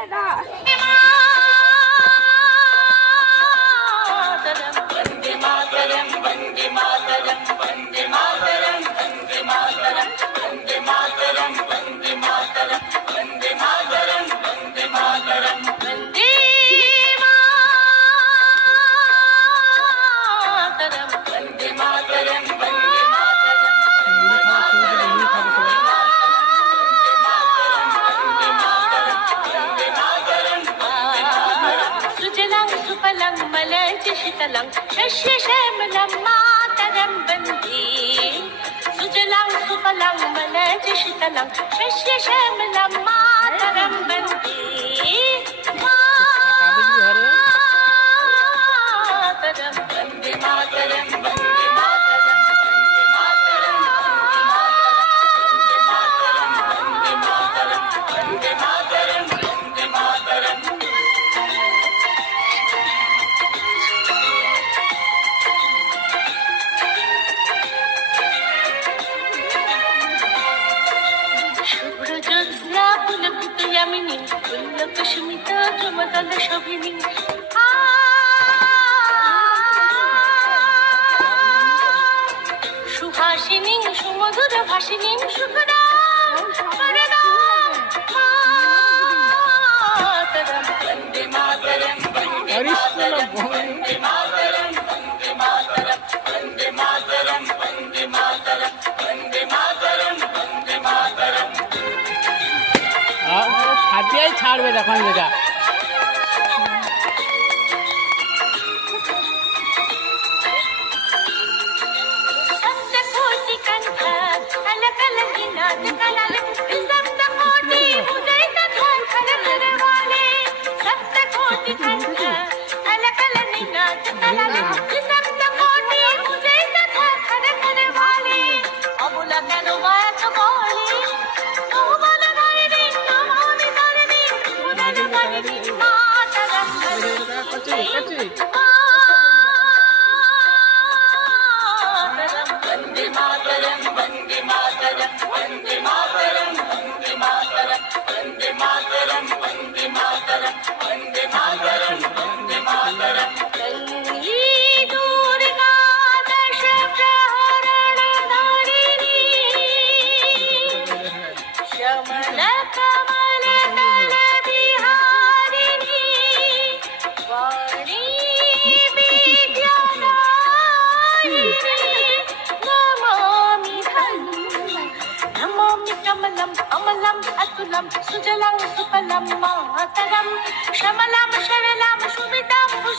চলে না। वन्दे मातरं वन्दे मातरं वन्दे मातरं वन्दे मातरं वन्दे मातरं वन्दे मातरं वन्दे मातरं वन्दे मातरं वन्दे मातरं वन्दे मातरं वन्दे मातरं सुजलां सुफलां मलयजशीतलां शस्यश्यामलां मातरं वन्दे सुजलां सुफलां मलयजशीतलां शस्यश्यामलां मातरं वन्दे मातरं वन्दे मातरं वन्दे मातरं वन्दे मातरं वन्दे मातरं वन्दे मातरं শুভ্র জ্যোৎস্না পুলকিত যামিনী পুল্লক স্মিত যমদল শোভিনী সুহাসিনী সুমধুর ভাসিনী সুখদা মাতরম বন্দে মাতরম বন্দে মাতরম বন্দে মাতরম বন্দে মাতরম বন্দে মাতরম বন্দে মাতরম বন্দে মাতরম বন্দে মাতরম ফাটিয়াই ছাড়বে তখন যেটা सप्तकोटि कंठ कलकल गिनात कलाल सप्तकोटि उदय तथा खरखर वाले सप्तकोटि कंठ कलकल गिनात कलाल सप्तकोटि उदय तथा खरखर वाले अबुला केनो बात बोले तू बोल धरनी नमामि धरनी उदय धरनी मातरम वन्दे मातरं वन्दे मातरं वन्दे मातरं वन्दे मातरं वन्दे मातरं वन्दे मातरं वन्दे मातरं वन्दे मातरं गङ्गी दुर्गा दश प्रहरणधारिणी श्यामल कमल दल बिहारिणी वाणी विद्यादायिनी नमामि कमलम् अमलम् अतुलं सुजलां सुफलं मातरं श्यामलां सरलां सुमितां